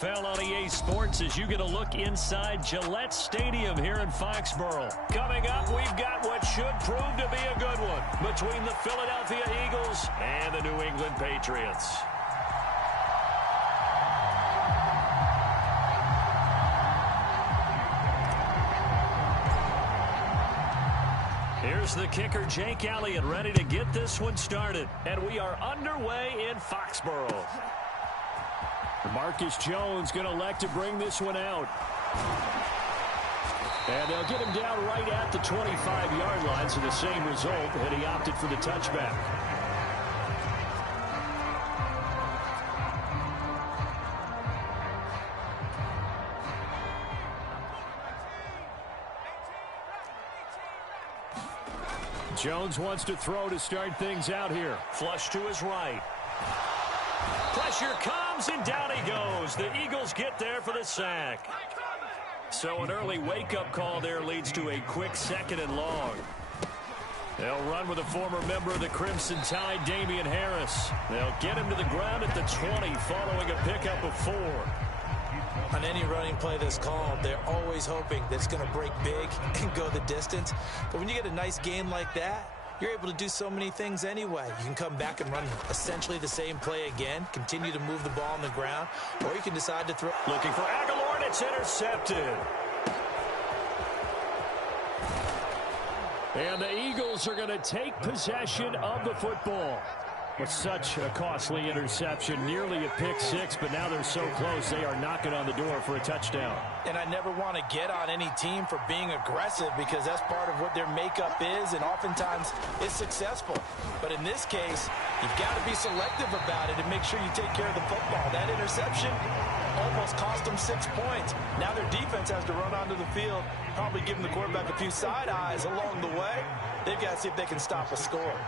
Fell on EA Sports as you get a look inside Gillette Stadium here in Foxborough. Coming up, we've got what should prove to be a good one between the Philadelphia Eagles and the New England Patriots. Here's the kicker, Jake Elliott, ready to get this one started. And we are underway in Foxborough. Marcus Jones going to elect to bring this one out. And they'll get him down right at the 25-yard line, so the same result, and he opted for the touchback. Jones wants to throw to start things out here. Flush to his right. Pressure comes, and down he goes. The Eagles get there for the sack. So an early wake-up call there leads to a quick 2nd and long. They'll run with a former member of the Crimson Tide, Damian Harris. They'll get him to the ground at the 20 following a pickup of 4. On any running play that's called, they're always hoping that it's going to break big and go the distance. But when you get a nice game like that, you're able to do so many things anyway. You can come back and run essentially the same play again, continue to move the ball on the ground, or you can decide to throw. Looking for Aguilar, and it's intercepted. And the Eagles are going to take possession of the football. With such a costly interception, nearly a pick-6, but now they're so close they are knocking on the door for a touchdown. And I never want to get on any team for being aggressive because that's part of what their makeup is, and oftentimes it's successful. But in this case, you've got to be selective about it and make sure you take care of the football. That interception almost cost them 6 points. Now their defense has to run onto the field, probably giving the quarterback a few side eyes along the way. They've got to see if they can stop a score.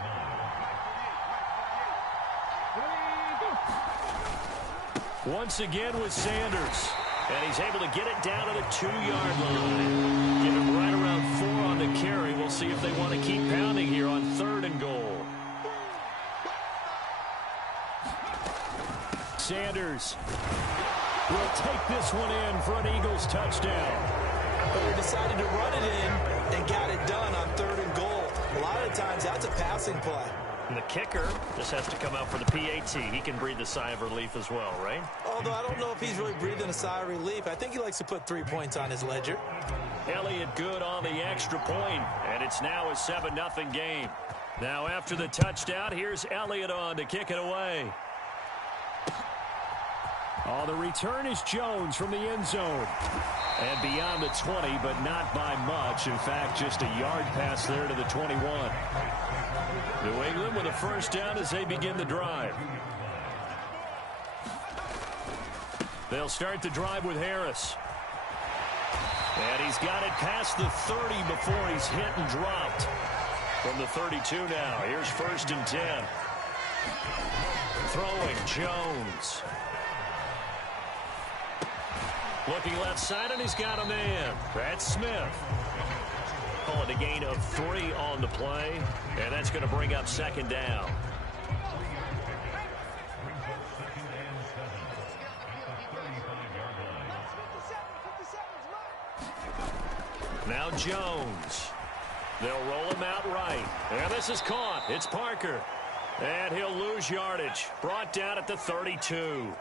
Once again with Sanders. And he's able to get it down to the 2-yard line. Give him right around 4 on the carry. We'll see if they want to keep pounding here on 3rd and goal. Sanders will take this one in for an Eagles touchdown. But they decided to run it in and got it done on 3rd and goal. A lot of times that's a passing play. And the kicker just has to come out for the PAT. He can breathe a sigh of relief as well, right? Although I don't know if he's really breathing a sigh of relief. I think he likes to put 3 points on his ledger. Elliott good on the extra point, and it's now a 7-0 game. Now after the touchdown, here's Elliott on to kick it away. Oh, the return is Jones from the end zone. And beyond the 20, but not by much. In fact, just a yard pass there to the 21. New England with a first down as they begin the drive. They'll start the drive with Harris. And he's got it past the 30 before he's hit and dropped. From the 32 now. Here's 1st and 10. Throwing Jones. Looking left side, and he's got a man. That's Smith. Call it a gain of 3 on the play, and that's going to bring up 2nd down. Now Jones. They'll roll him out right. And this is caught. It's Parker. And he'll lose yardage. Brought down at the 32.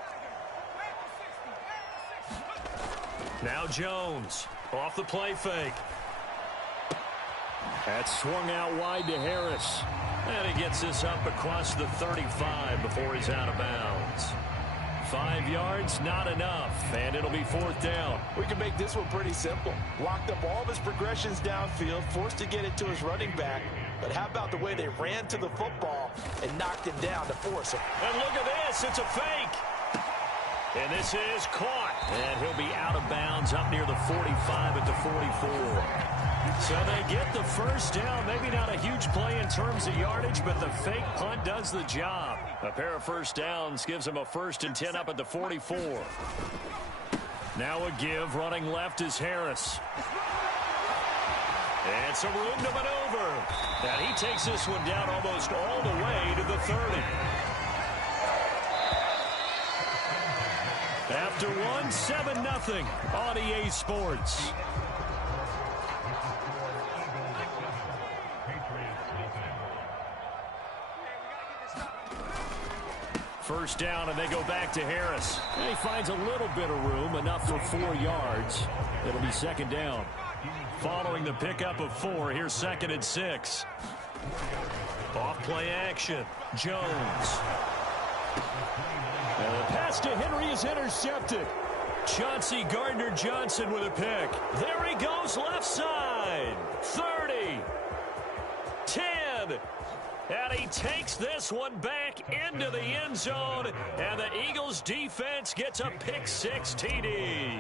Now Jones. Off the play fake. That's swung out wide to Harris. And he gets this up across the 35 before he's out of bounds. 5 yards, not enough, and it'll be 4th down. We can make this one pretty simple. Locked up all of his progressions downfield, forced to get it to his running back. But how about the way they ran to the football and knocked him down to force him? And look at this, it's a fake. And this is caught. And he'll be out of bounds up near the 45 at the 44. So they get the first down. Maybe not a huge play in terms of yardage, but the fake punt does the job. A pair of first downs gives them a 1st and 10 up at the 44. Now a give. Running left is Harris. And some room to maneuver. And he takes this one down almost all the way to the 30. after one, 7-0 on EA Sports. First down, and they go back to Harris. And he finds a little bit of room, enough for 4 yards. It'll be second down. Following the pickup of 4, here's 2nd and 6. Off play action. Jones. And the pass to Henry is intercepted. Chauncey Gardner-Johnson with a pick. There he goes left side. 30. 10. And he takes this one back into the end zone. And the Eagles defense gets a pick 6 TD.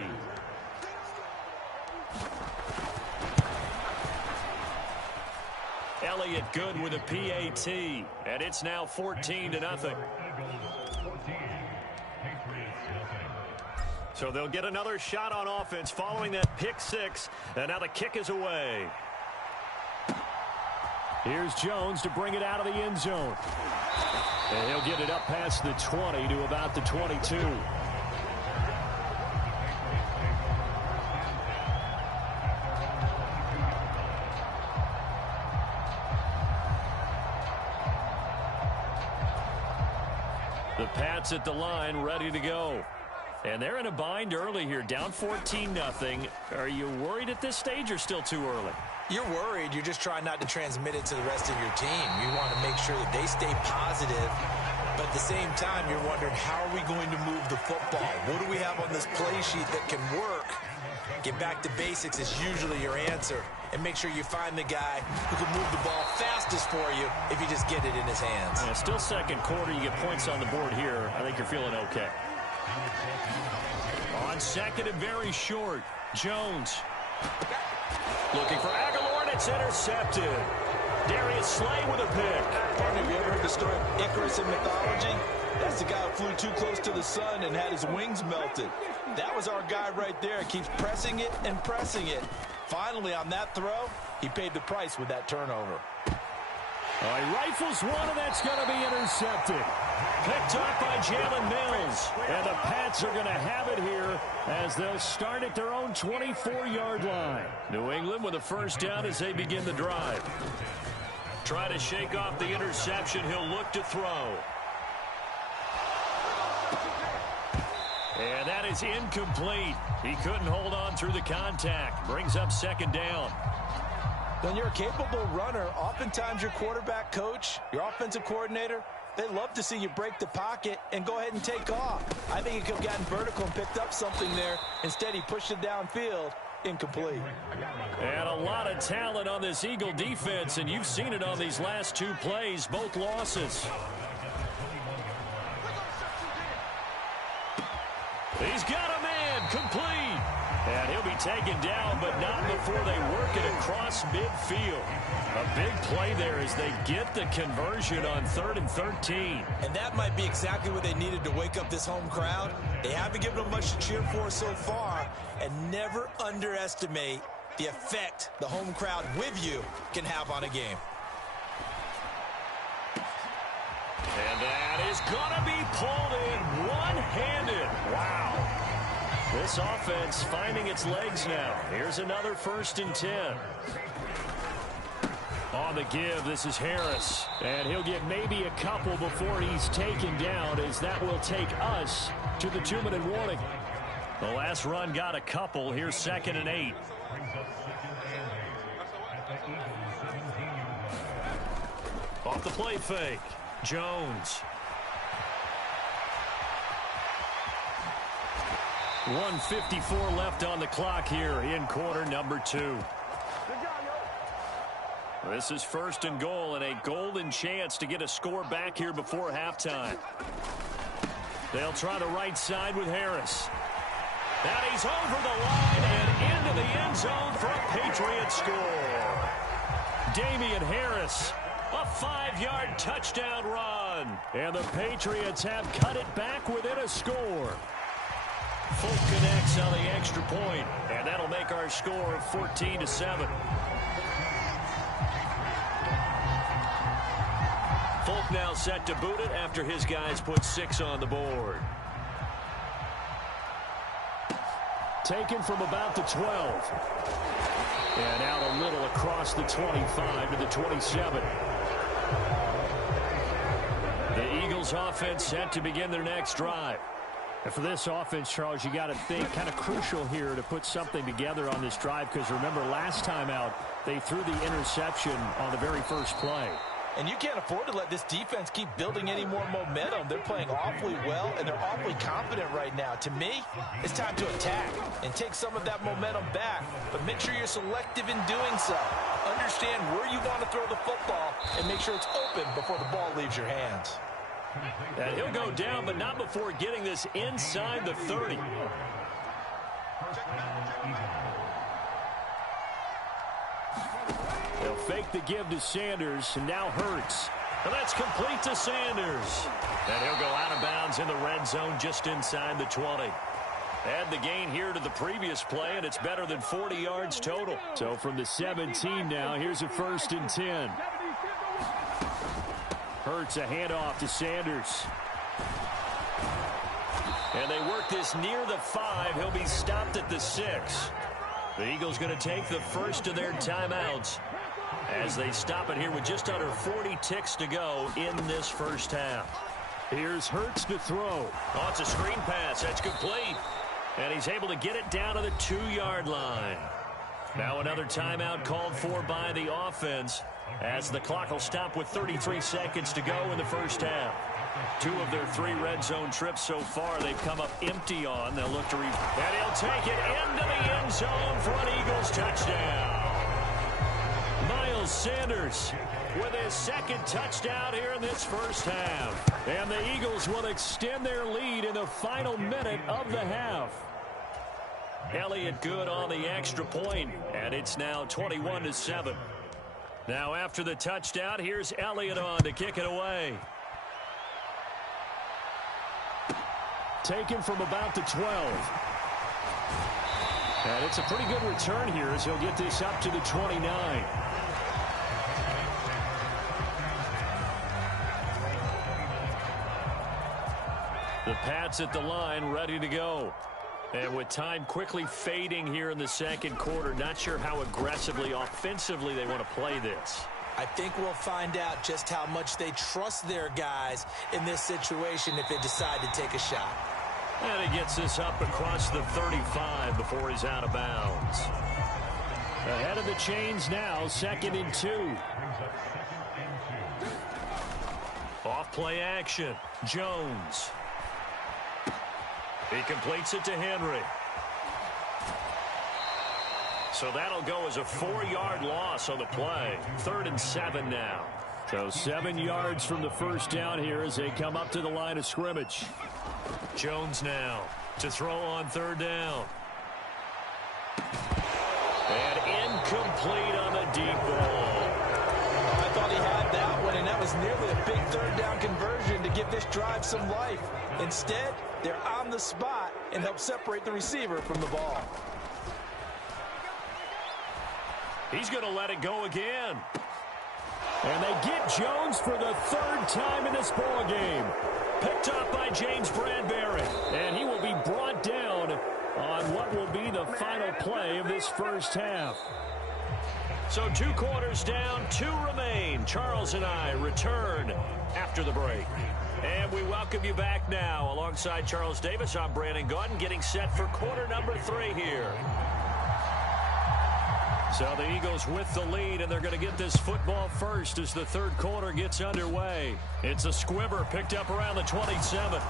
Elliott good with a PAT. And it's now 14-0. So they'll get another shot on offense following that pick 6. And now the kick is away. Here's Jones to bring it out of the end zone. And he'll get it up past the 20 to about the 22. The Pats at the line, ready to go. And they're in a bind early here, down 14-0. Are you worried at this stage or still too early? You're worried. You're just trying not to transmit it to the rest of your team. You want to make sure that they stay positive. But at the same time, you're wondering, how are we going to move the football? What do we have on this play sheet that can work? Get back to basics is usually your answer. And make sure you find the guy who can move the ball fastest for you if you just get it in his hands. Yeah, still second quarter. You get points on the board here. I think you're feeling okay. On second and very short, Jones. Looking for Aguilar, and it's intercepted. Darius Slay with a pick. Partner, have you ever heard the story of Icarus in mythology? That's the guy who flew too close to the sun and had his wings melted. That was our guy right there. Keeps pressing it and pressing it. Finally, on that throw, he paid the price with that turnover. He rifles one, and that's going to be intercepted. Picked up by Jalen Mills. And the Pats are going to have it here as they'll start at their own 24-yard line. New England with a first down as they begin the drive. Try to shake off the interception. He'll look to throw. And that is incomplete. He couldn't hold on through the contact. Brings up second down. When you're a capable runner, oftentimes your quarterback coach, your offensive coordinator, they love to see you break the pocket and go ahead and take off. I think he could have gotten vertical and picked up something there. Instead, he pushed it downfield. Incomplete. And a lot of talent on this Eagle defense, and you've seen it on these last 2 plays, both losses. He's got a man, complete. And he'll be taken down, but not before they work it across midfield. A big play there as they get the conversion on 3rd and 13. And that might be exactly what they needed to wake up this home crowd. They haven't given them much to cheer for so far, and never underestimate the effect the home crowd with you can have on a game. And that is going to be pulled in one-handed. Wow. This offense finding its legs now. Here's another 1st and 10. On the give, this is Harris. And he'll get maybe a couple before he's taken down, as that will take us to the 2-minute warning. The last run got a couple. Here's 2nd and 8. Off the play fake. Jones. 1:54 left on the clock here in quarter number 2. This is 1st and goal, and a golden chance to get a score back here before halftime. They'll try the right side with Harris. And he's over the line and into the end zone for a Patriot score. Damian Harris, a 5-yard touchdown run. And the Patriots have cut it back within a score. Folk connects on the extra point, and that'll make our score 14-7. Folk now set to boot it after his guys put 6 on the board. Taken from about the 12. And out a little across the 25 to the 27. The Eagles offense set to begin their next drive. And for this offense, Charles, you got to think kind of crucial here to put something together on this drive, because remember last time out they threw the interception on the very first play. And you can't afford to let this defense keep building any more momentum. They're playing awfully well, and they're awfully confident right now. To me, it's time to attack and take some of that momentum back, but make sure you're selective in doing so. Understand where you want to throw the football and make sure it's open before the ball leaves your hands. And he'll go down, but not before getting this inside the 30. They'll fake the give to Sanders, and now Hurts. And that's complete to Sanders. And he'll go out of bounds in the red zone just inside the 20. Add the gain here to the previous play, and it's better than 40 yards total. So from the 17 now, here's a 1st and 10. Hurts a handoff to Sanders. And they work this near the 5. He'll be stopped at the 6. The Eagles going to take the first of their timeouts as they stop it here with just under 40 ticks to go in this first half. Here's Hurts to throw. Oh, it's a screen pass. That's complete. And he's able to get it down to the 2-yard line. Now another timeout called for by the offense, as the clock will stop with 33 seconds to go in the first half. 2 of their 3 red zone trips so far they've come up empty on. They'll look to and he'll take it into the end zone for an Eagles touchdown. Miles Sanders with his 2nd touchdown here in this first half. And the Eagles will extend their lead in the final minute of the half. Elliott good on the extra point, and it's now 21-7. Now after the touchdown, here's Elliott on to kick it away. Taken from about the 12. And it's a pretty good return here as he'll get this up to the 29. The Pats at the line ready to go. And with time quickly fading here in the second quarter, not sure how aggressively, offensively they want to play this. I think we'll find out just how much they trust their guys in this situation if they decide to take a shot. And he gets this up across the 35 before he's out of bounds. Ahead of the chains now, 2nd and 2. Off play action. Jones. He completes it to Henry. So that'll go as a 4-yard loss on the play. 3rd and 7 now. So 7 yards from the first down here as they come up to the line of scrimmage. Jones now to throw on 3rd down. And incomplete on the deep ball. I thought he had that one, and that was nearly a big 3rd down conversion to give this drive some life. Instead, they're on the spot and help separate the receiver from the ball. He's going to let it go again. And they get Jones for the 3rd time in this ball game. Picked up by James Bradbury. And he will be brought down on what will be the final play of this first half. So 2 quarters down, 2 remain. Charles and I return after the break. And we welcome you back now. Alongside Charles Davis, I'm Brandon Gaudin, getting set for quarter number 3 here. So the Eagles with the lead, and they're going to get this football first as the 3rd quarter gets underway. It's a squibber picked up around the 27.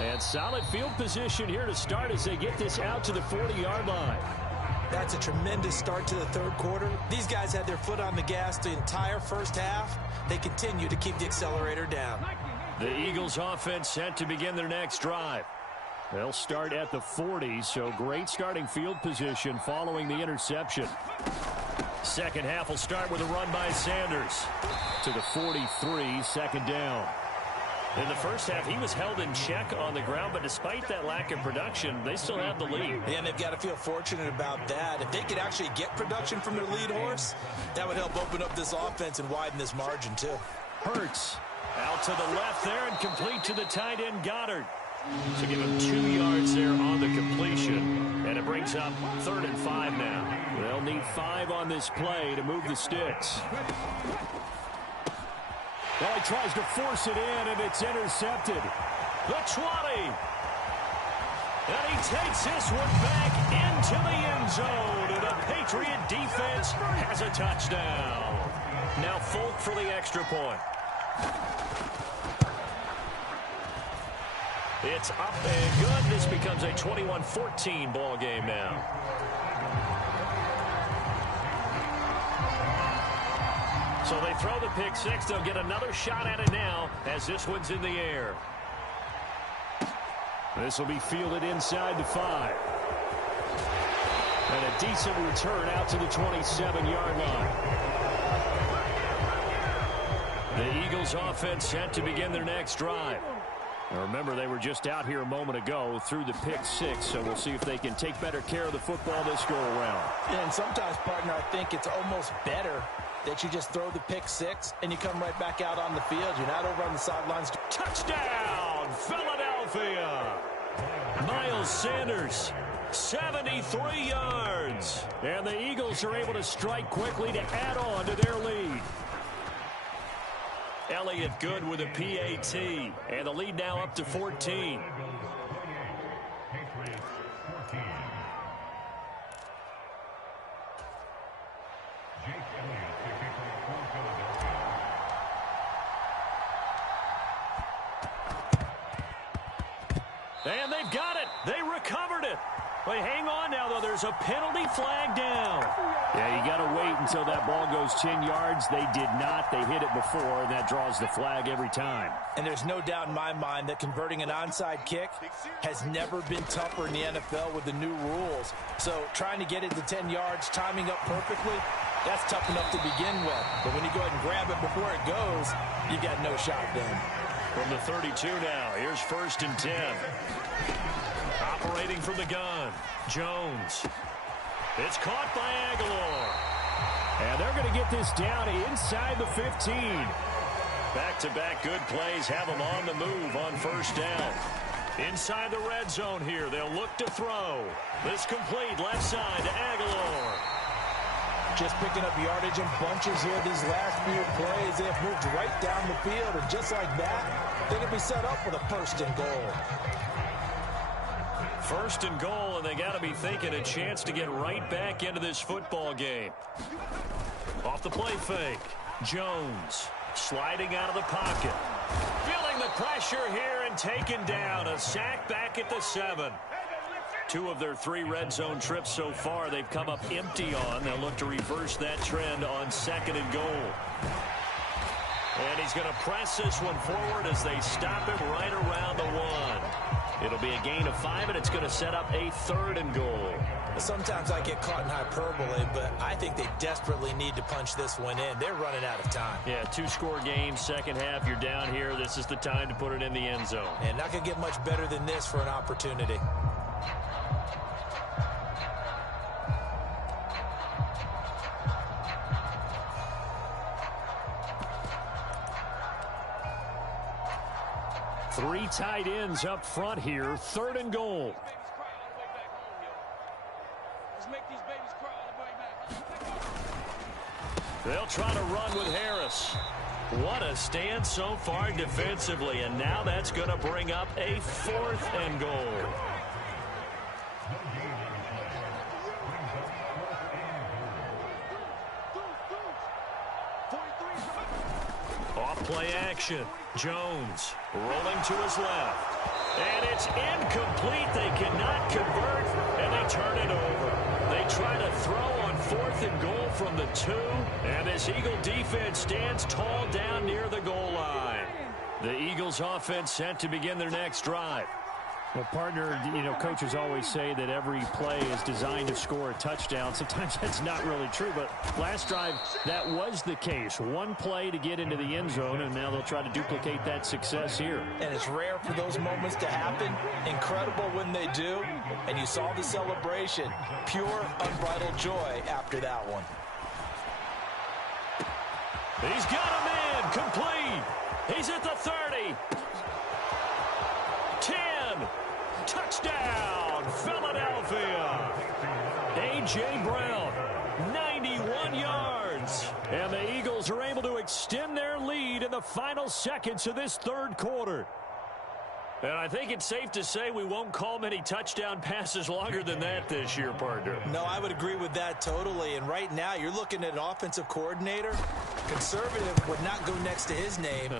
And solid field position here to start as they get this out to the 40-yard line. That's a tremendous start to the 3rd quarter. These guys had their foot on the gas the entire first half. They continue to keep the accelerator down. The Eagles offense set to begin their next drive. They'll start at the 40, so great starting field position following the interception. Second half will start with a run by Sanders to the 43, 2nd down. In the first half, he was held in check on the ground, but despite that lack of production, they still have the lead. Yeah, and they've got to feel fortunate about that. If they could actually get production from their lead horse, that would help open up this offense and widen this margin, too. Hurts out to the left there and complete to the tight end Goddard. So give him 2 yards there on the completion. brings up 3rd and 5 now. They'll need 5 on this play to move the sticks. Well, he tries to force it in, and it's intercepted. The 20. And he takes this one back into the end zone. And the Patriot defense has a touchdown. Now Folk for the extra point. It's up and good. This becomes a 21-14 ball game now. So they throw the pick six. They'll get another shot at it now as this one's in the air. This will be fielded inside the 5. And a decent return out to the 27-yard line. The Eagles offense set to begin their next drive. Now remember, they were just out here a moment ago through the pick six, so we'll see if they can take better care of the football this go-around. Yeah, and sometimes, partner, I think it's almost better that you just throw the pick six and you come right back out on the field. You're not over on the sidelines. Touchdown, Philadelphia! Miles Sanders, 73 yards. And the Eagles are able to strike quickly to add on to their lead. Elliott good with a PAT. And the lead now up to 14. And they've got it. They recovered it. But hang on now, though. There's a penalty flag down. Yeah, you got to wait until that ball goes 10 yards. They did not. They hit it before, and that draws the flag every time. And there's no doubt in my mind that converting an onside kick has never been tougher in the NFL with the new rules. So trying to get it to 10 yards, timing up perfectly, that's tough enough to begin with. But when you go ahead and grab it before it goes, you got no shot then. From the 32 now, here's 1st and 10. Operating from the gun, Jones. It's caught by Aguilar. And they're going to get this down inside the 15. Back-to-back good plays have them on the move on 1st down. Inside the red zone here, they'll look to throw. This complete left side to Aguilar. Just picking up yardage in bunches here these last few plays. They have moved right down the field, and just like that, they're going to be set up for the 1st and goal. 1st and goal, and they got to be thinking a chance to get right back into this football game. Off the play fake, Jones sliding out of the pocket. Feeling the pressure here and taken down. A sack back at the 7. 2 of their 3 red zone trips so far they've come up empty on. They'll look to reverse that trend on 2nd and goal. And he's going to press this one forward as they stop him right around the 1. It'll be a gain of 5, and it's going to set up a 3rd and goal. Sometimes I get caught in hyperbole, but I think they desperately need to punch this one in. They're running out of time. Yeah, 2-score game, 2nd half. You're down here. This is the time to put it in the end zone. And not going to get much better than this for an opportunity. Three tight ends up front here. 3rd and goal. They'll try to run with Harris. What a stand so far defensively, and now that's going to bring up a 4th and goal. Off play action. Jones rolling to his left. And it's incomplete. They cannot convert, and they turn it over. They try to throw on 4th and goal from the 2, and this Eagle defense stands tall down near the goal line. The Eagles offense set to begin their next drive. Well, partner, you know, coaches always say that every play is designed to score a touchdown. Sometimes that's not really true, but last drive, that was the case. One play to get into the end zone, and now they'll try to duplicate that success here. And it's rare for those moments to happen. Incredible when they do. And you saw the celebration. Pure, unbridled joy after that one. He's got him in. Complete. He's at the 30. 10. Touchdown, Philadelphia. A.J. Brown, 91 yards. And the Eagles are able to extend their lead in the final seconds of this third quarter. And I think it's safe to say we won't call many touchdown passes longer than that this year, partner. No, I would agree with that totally. And right now, you're looking at an offensive coordinator. Conservative would not go next to his name.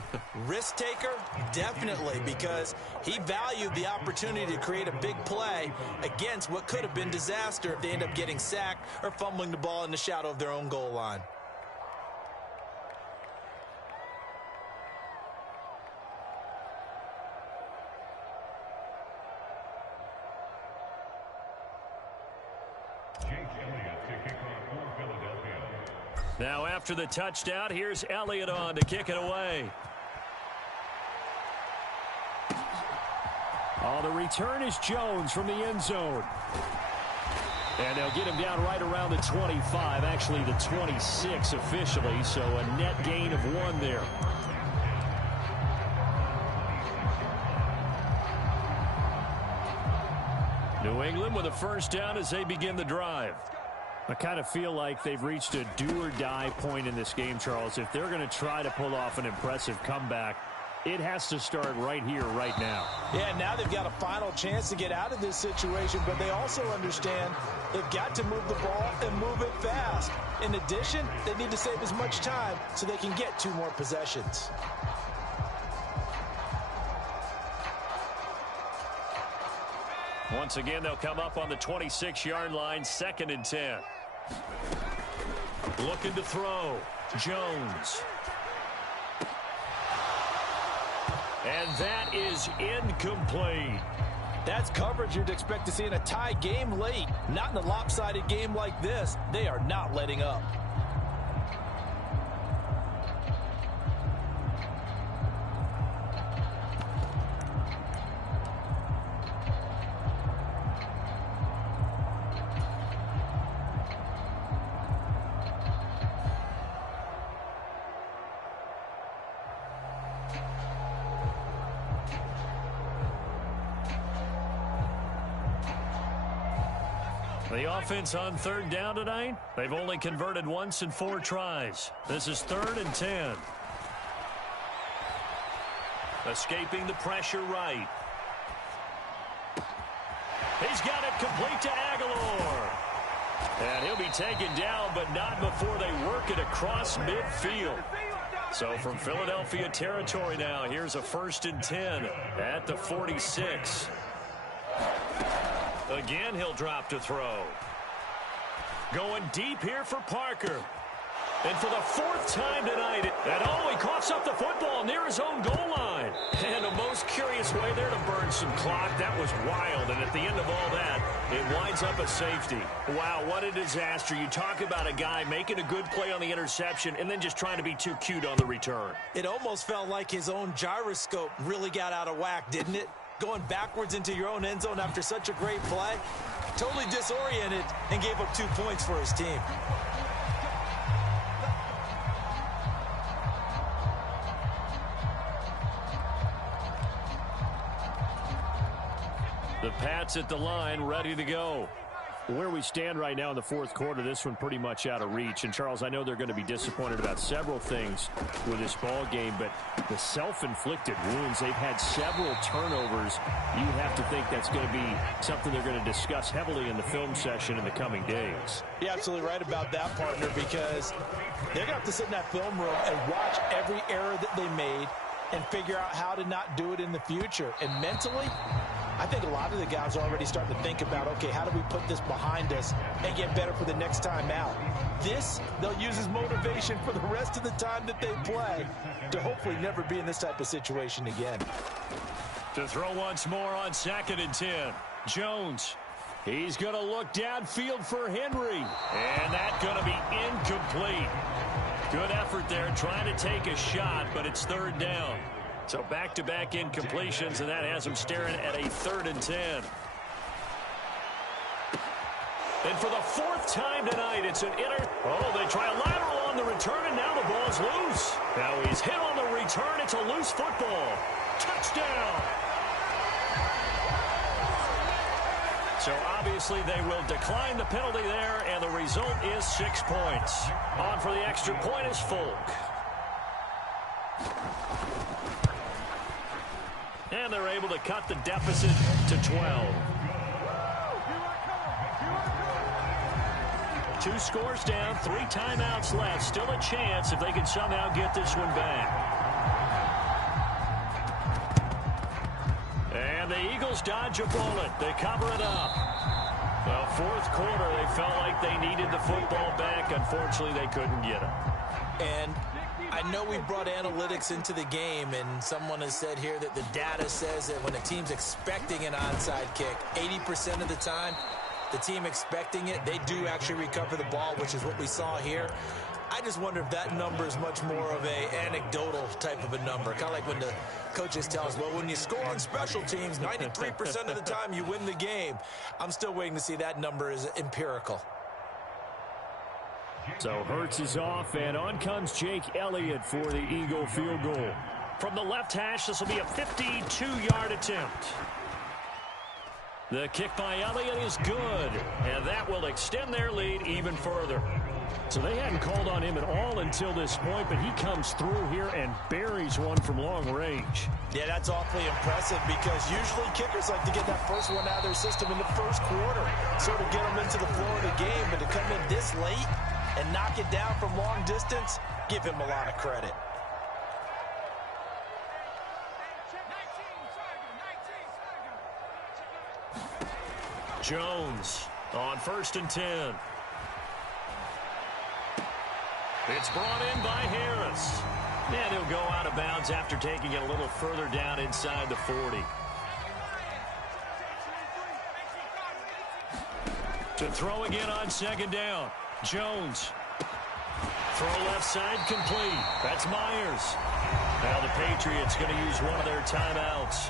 Risk taker, definitely, because he valued the opportunity to create a big play against what could have been disaster if they end up getting sacked or fumbling the ball in the shadow of their own goal line. Now after the touchdown, here's Elliott on to kick it away. Oh, the return is Jones from the end zone. And they'll get him down right around the 25, actually the 26 officially, so a net gain of 1 there. New England with a first down as they begin the drive. I kind of feel like they've reached a do-or-die point in this game, Charles. If they're going to try to pull off an impressive comeback, it has to start right here, right now. Yeah, now they've got a final chance to get out of this situation, but they also understand they've got to move the ball and move it fast. In addition, they need to save as much time so they can get 2 more possessions. Once again, they'll come up on the 26-yard line, 2nd and 10. Looking to throw. Jones. And that is incomplete. That's coverage you'd expect to see in a tie game late. Not in a lopsided game like this. They are not letting up. The offense on 3rd down tonight, they've only converted once in 4 tries. This is 3rd and 10. Escaping the pressure right. He's got it complete to Aguilar. And he'll be taken down, but not before they work it across midfield. So from Philadelphia territory now, here's a 1st and 10 at the 46. Again, he'll drop to throw. Going deep here for Parker. And for the 4th time tonight, he coughs up the football near his own goal line. And the most curious way there to burn some clock. That was wild. And at the end of all that, it winds up a safety. Wow, what a disaster. You talk about a guy making a good play on the interception and then just trying to be too cute on the return. It almost felt like his own gyroscope really got out of whack, didn't it? Going backwards into your own end zone after such a great play. Totally disoriented and gave up 2 points for his team. The Pats at the line, ready to go. Where we stand right now in the 4th quarter, this one pretty much out of reach. And, Charles, I know they're going to be disappointed about several things with this ball game, but the self-inflicted wounds, they've had several turnovers. You'd have to think that's going to be something they're going to discuss heavily in the film session in the coming days. You're absolutely right about that, partner, because they're going to have to sit in that film room and watch every error that they made and figure out how to not do it in the future. And mentally, I think a lot of the guys are already starting to think about, okay, how do we put this behind us and get better for the next time out? This, they'll use as motivation for the rest of the time that they play to hopefully never be in this type of situation again. To throw once more on 2nd and 10. Jones. He's going to look downfield for Henry. And that's going to be incomplete. Good effort there trying to take a shot, but it's 3rd down. So back-to-back incompletions, and that has him staring at a 3rd and 10. And for the 4th time tonight, it's an they try a lateral on the return, and now the ball's loose. Now he's hit on the return. It's a loose football. Touchdown. So obviously they will decline the penalty there, and the result is 6 points. On for the extra point is Folk. And they're able to cut the deficit to 12. 2 scores down, 3 timeouts left. Still a chance if they can somehow get this one back. And the Eagles dodge a bullet. They cover it up. Well, fourth quarter, they felt like they needed the football back. Unfortunately, they couldn't get it. And I know we brought analytics into the game, and someone has said here that the data says that when a team's expecting an onside kick, 80% of the time, the team expecting it, they do actually recover the ball, which is what we saw here. I just wonder if that number is much more of a anecdotal type of a number. Kind of like when the coaches tell us, well, when you score on special teams, 93% of the time you win the game. I'm still waiting to see that number is empirical. So Hurts is off, and on comes Jake Elliott for the Eagle field goal. From the left hash, this will be a 52-yard attempt. The kick by Elliott is good, and that will extend their lead even further. So they hadn't called on him at all until this point, but he comes through here and buries one from long range. Yeah, that's awfully impressive because usually kickers like to get that first one out of their system in the first quarter, sort of get them into the flow of the game, but to come in this late and knock it down from long distance, give him a lot of credit. Jones on 1st and 10. It's brought in by Harris. And he'll go out of bounds after taking it a little further down inside the 40. To throw again on 2nd down. Jones. Throw left side complete. That's Myers. Now the Patriots going to use one of their timeouts.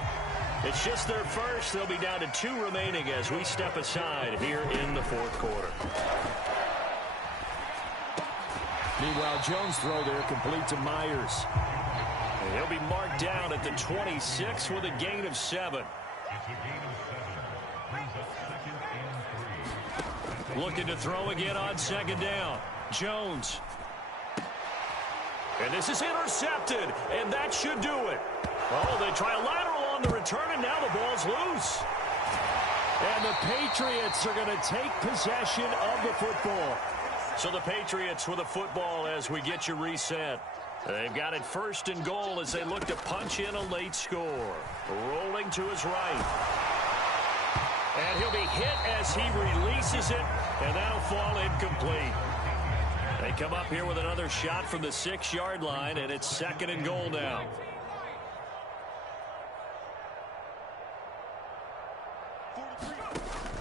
It's just their first. They'll be down to 2 remaining as we step aside here in the 4th quarter. Meanwhile, Jones' throw there complete to Myers. And he'll be marked down at the 26 with a gain of 7. Looking to throw again on 2nd down. Jones. And this is intercepted, and that should do it. Oh, they try a lateral on the return, and now the ball's loose. And the Patriots are going to take possession of the football. So the Patriots with a football as we get you reset. They've got it 1st and goal as they look to punch in a late score. Rolling to his right. And he'll be hit as he releases it, and that'll fall incomplete. They come up here with another shot from the 6-yard line, and it's 2nd and goal now.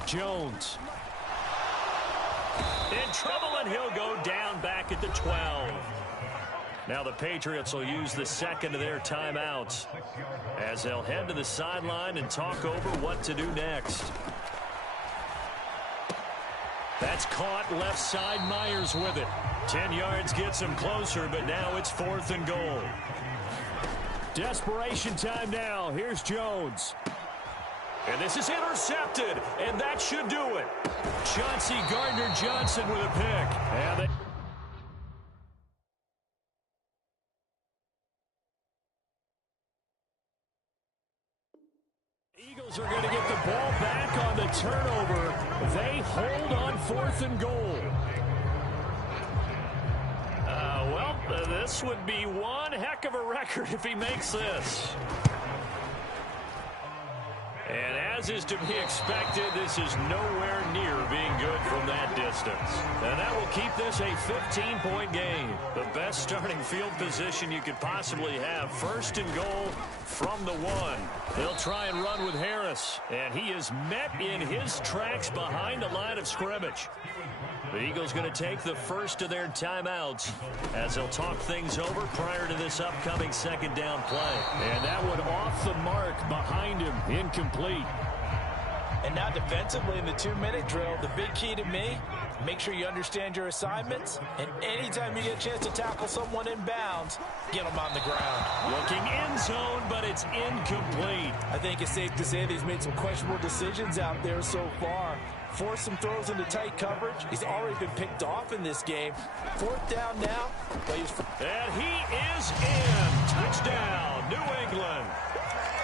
Jones. In trouble, and he'll go down back at the 12. Now the Patriots will use the 2nd of their timeouts as they'll head to the sideline and talk over what to do next. That's caught left side. Myers with it. 10 yards gets him closer, but now it's 4th and goal. Desperation time now. Here's Jones. And this is intercepted, and that should do it. Chauncey Gardner-Johnson with a pick. And Eagles are going to get the ball back on the turnover. They hold on 4th and goal. This would be one heck of a record if he makes this. And as is to be expected, this is nowhere near being good from that distance. And that will keep this a 15-point game. The best starting field position you could possibly have. 1st and goal from the 1. They'll try and run with Harris. And he is met in his tracks behind the line of scrimmage. The Eagles going to take the 1st of their timeouts as they'll talk things over prior to this upcoming 2nd down play. And that one off the mark behind him, incomplete. And now defensively in the 2-minute drill, the big key to me, make sure you understand your assignments, and anytime you get a chance to tackle someone in bounds, get them on the ground. Looking end zone, but it's incomplete. I think it's safe to say that he's made some questionable decisions out there so far. Forced some throws into tight coverage. He's already been picked off in this game. 4th down now. And he is in. Touchdown, New England.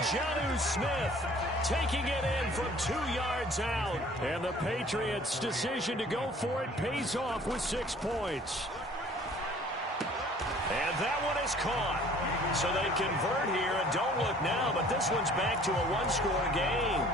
Jonnu Smith taking it in from 2 yards out. And the Patriots' decision to go for it pays off with 6 points. And that one is caught. So they convert here, and don't look now, but this one's back to a 1-score game.